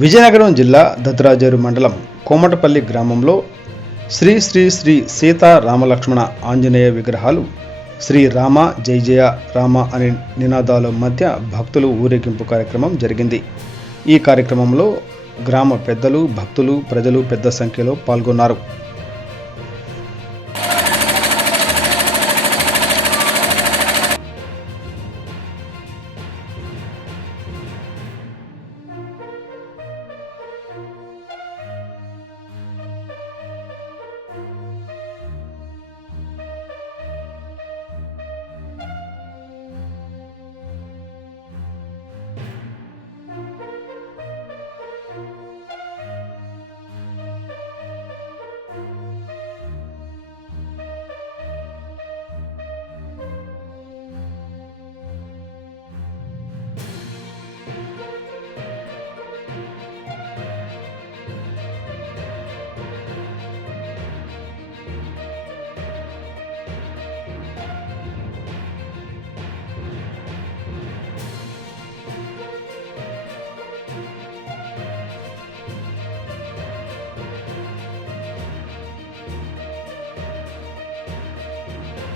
విజయనగరం జిల్లా దత్రాజేరు మండలం కోమటపల్లి గ్రామంలో శ్రీ శ్రీ శ్రీ సీతా రామలక్ష్మణ ఆంజనేయ విగ్రహాలు శ్రీ రామ జై జయ రామ అనే నినాదాల మధ్య భక్తులు ఊరేగింపు కార్యక్రమం జరిగింది. ఈ కార్యక్రమంలో గ్రామ పెద్దలు, భక్తులు, ప్రజలు పెద్ద సంఖ్యలో పాల్గొన్నారు.